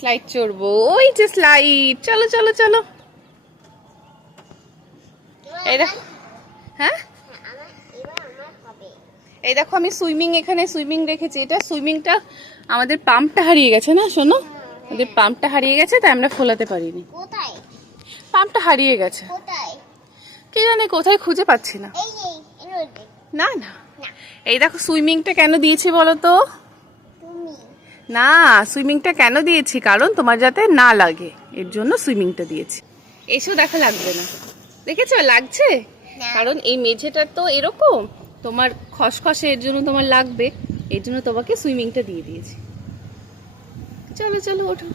Slide চড়বো। ওই যে slide চলো চলো চলো। এই দেখো হ্যাঁ? এই দেখো আমি সুইমিং এখানে সুইমিং রেখেছি এটা সুইমিংটা আমাদের পাম্পটা হারিয়ে গেছে না শোনো? আমাদের পাম্পটা হারিয়ে গেছে তাই আমরা ফোলাতে পারিনি। কোথায়? পাম্পটা হারিয়ে গেছে। কোথায়? কি জানি কোথায় খুঁজে পাচ্ছি না। না না। এই দেখো সুইমিংটা কেন দিয়েছি বলো তো? না সুইমিংটা কেন দিয়েছি? কারণ তোমার যাতে না লাগে। এর জন্য সুইমিংটা দিয়েছি। এসো দেখা লাগবে না। দেখেছ লাগছে? কারণ এই মেঝেটা তো এরকম। তোমার খসখসে এর জন্য তোমার লাগবে। এর জন্য তোমাকে সুইমিংটা দিয়ে দিয়েছি। চলো চলো ওঠো।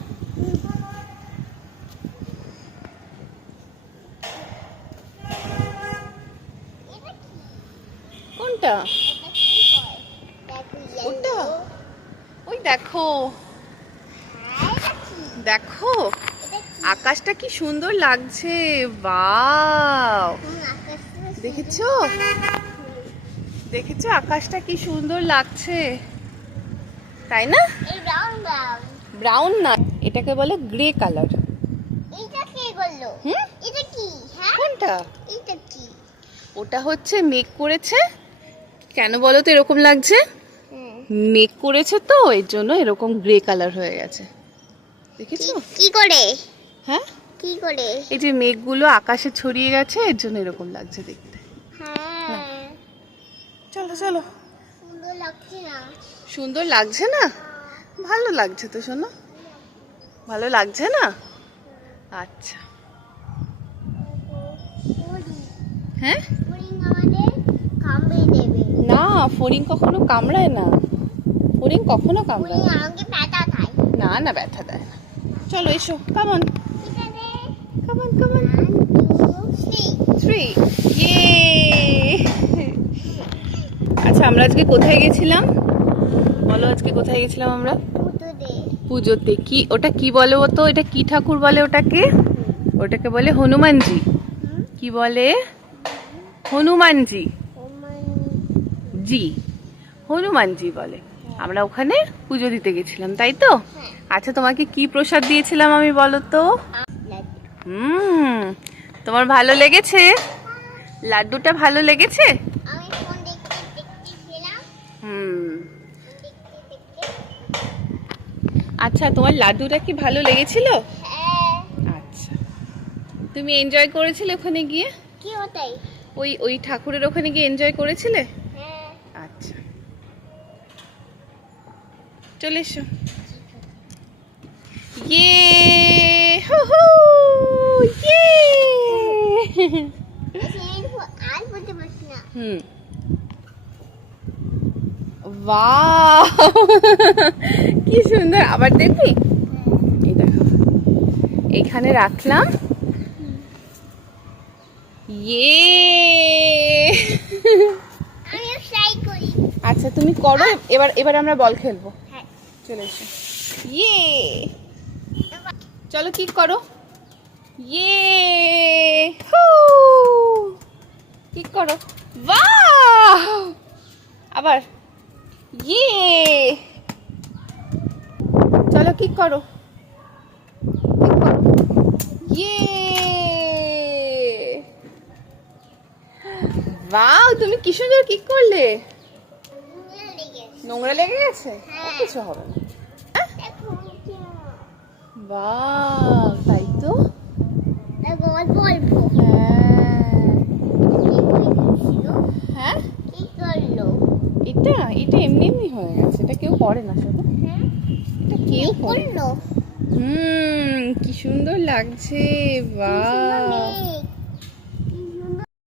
কোনটা? ওটা? ওই দেখো? দেখো আকাশটা কি সুন্দর লাগছে। বাও দেখেছ? দেখেছ আকাশটা কি সুন্দর লাগছে? তাই না। ব্রাউন না এটাকে বলে গ্রে কালার? হ্যাঁ? কোনটা? ওটা হচ্ছে মেঘ করেছে। কেন বলো তো এরকম লাগছে? মেঘ করেছে তো এর জন্য এরকম গ্রে কালার হয়ে গেছে। দেখেছ? কি- করে? হ্যাঁ? কি করে? এই যে মেঘগুলো আকাশে ছড়িয়ে গেছে এর জন্য এরকম লাগছে দেখতে। হ্যাঁ। চলো চলো। সুন্দর লাগছে না? সুন্দর লাগছে না? ভালো লাগছে তো শোনো। ভালো লাগছে না? আচ্ছা। হ্যাঁ? না ফড়িং কখনো কামড়ায় না। ফড়িং কখনো কামড়ায় না। না না ব্যথা দেয় না। চলো এসো। কামন কামন কামন থ্রি ইয়ে আচ্ছা আমরা আজকে কোথায় গেছিলাম? বলো আজকে কোথায় গেছিলাম আমরা? পুজোতে। কি ওটা কি বলে ও তো? এটা কি ঠাকুর বলে ওটাকে? ওটাকে বলে হনুমানজি? কি বলে? হনুমানজি। জি। হনুমানজি বলে। আমরা ওখানে পুজো দিতে গেছিলাম তাই তো? আচ্ছা তোমাকে কি প্রসাদ দিয়েছিলাম আমি বলো তো? হুম তোমার ভালো লেগেছে? লাড্ডুটা ভালো লেগেছে? হুম। আচ্ছা তোমার লাড্ডুটা কি ভালো লেগেছিল? আচ্ছা। তুমি এনজয় করেছিলে ওখানে গিয়ে? কি ওটাই ওই ওই ঠাকুরের ওখানে গিয়ে এনজয় করেছিলে হ্যাঁ আচ্ছা চলে এসো। ইয়ে হু হু! ইয়ে হুম। বাহ কি সুন্দর। আবার দেখবি? এই দেখো। এখানে রাখলাম। ইয়ে আচ্ছা তুমি করো। এবার এবার আমরা বল খেলব। চলে এসো। ইয়ে। চলো কিক করো। ইয়ে। হু। কিক করো। বাহ আবার। ইয়ে। চলো কিক করো। ইয়ে। বাহ তুমি কি সুন্দর কিক করলে? নোংরা লেগে গেছে। কিছু হবে না। দেখো বাহ তাই তো? অল্প হ্যাঁ কি হ্যাঁ। কি করল? এটা এটা এমনি এমনি হয়ে গেছে। এটা কেউ করে না শুধু। হ্যাঁ? এটা কেউ করে? করল? হুম কি সুন্দর লাগছে। মেঘ